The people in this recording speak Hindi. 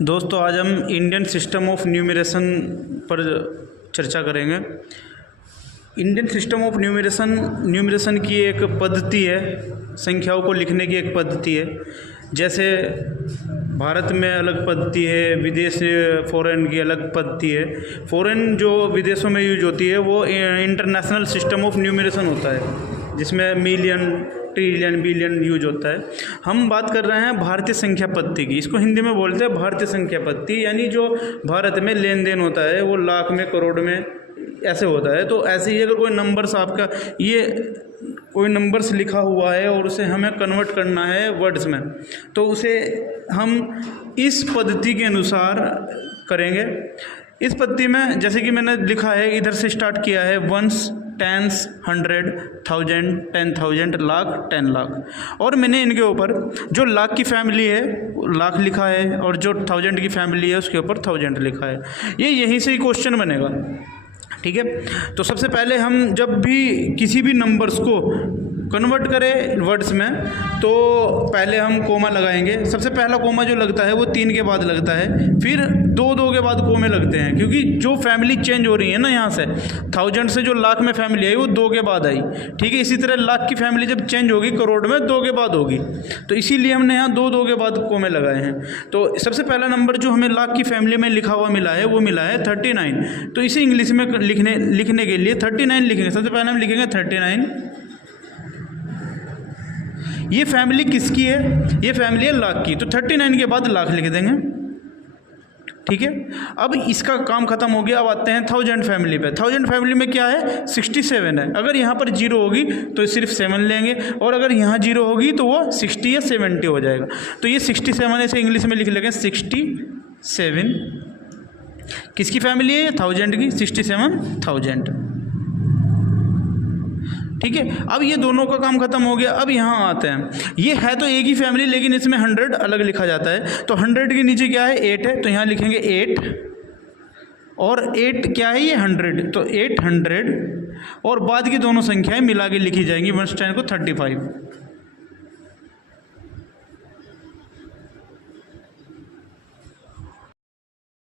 दोस्तों आज हम इंडियन सिस्टम ऑफ न्यूमरेशन पर चर्चा करेंगे। इंडियन सिस्टम ऑफ न्यूमरेशन की एक पद्धति है, संख्याओं को लिखने की एक पद्धति है। जैसे भारत में अलग पद्धति है, विदेश फॉरेन की अलग पद्धति है। फॉरेन जो विदेशों में यूज होती है वो इंटरनेशनल सिस्टम ऑफ न्यूमरेशन होता है, जिसमें मिलियन, ट्रिलियन, बिलियन यूज होता है। हम बात कर रहे हैं भारतीय संख्या पद्धति की। इसको हिंदी में बोलते हैं भारतीय संख्या पद्धति, यानी जो भारत में लेन देन होता है वो लाख में, करोड़ में ऐसे होता है। तो ऐसे ही अगर कोई नंबर्स आपका ये कोई नंबर्स लिखा हुआ है और उसे हमें कन्वर्ट करना है वर्ड्स में, तो उसे हम इस पद्धति के अनुसार करेंगे। इस पद्धति में जैसे कि मैंने लिखा है, इधर से स्टार्ट किया है, वंस, टेंस, 100, 1000, 10,000, लाख, 10 लाख। और मैंने इनके ऊपर जो लाख की फैमिली है लाख लिखा है और जो 1000 की फैमिली है उसके ऊपर 1000 लिखा है। ये यहीं से ही क्वेश्चन बनेगा, ठीक है। तो सबसे पहले हम जब भी किसी भी नंबर्स को कन्वर्ट करें वर्ड्स में, तो पहले हम कोमा लगाएंगे। सबसे पहला कोमा जो लगता है वो 3 के बाद लगता है, फिर 2 के बाद कोमे लगते हैं, क्योंकि जो फैमिली चेंज हो रही है ना, यहाँ से 1000 से जो लाख में फैमिली आई वो 2 के बाद आई, ठीक है। इसी तरह लाख की फैमिली जब चेंज होगी करोड़ में 2 के बाद होगी, तो इसीलिए हमने यहाँ 2 के बाद कोमे लगाए हैं। तो सबसे पहला नंबर जो हमें लाख की फैमिली में लिखा हुआ मिला है वो मिला है 39। तो इसे इंग्लिश में लिखने के लिए 39 लिखेंगे। सबसे पहले हम लिखेंगे 39। ये फैमिली किसकी है? ये फैमिली है लाख की, तो 39 के बाद लाख लिख देंगे, ठीक है। अब इसका काम खत्म हो गया। अब आते हैं 1000 फैमिली पे। 1000 फैमिली में क्या है? 67 है। अगर यहाँ पर 0 होगी तो सिर्फ 7 लेंगे, और अगर यहाँ 0 होगी तो वो 60 या 70 हो जाएगा। तो ये 67 ऐसे इंग्लिश में लिख लेंगे 67। किसकी फैमिली है? 1000 की, 67,000, ठीक है। अब ये दोनों का काम खत्म हो गया। अब यहाँ आते हैं, ये है तो एक ही फैमिली, लेकिन इसमें 100 अलग लिखा जाता है। तो 100 के नीचे क्या है? 8 है, तो यहाँ लिखेंगे 8, और 8 क्या है? ये 100, तो 800, और बाद की दोनों संख्याएं मिला के लिखी जाएंगी 1 10 को 35।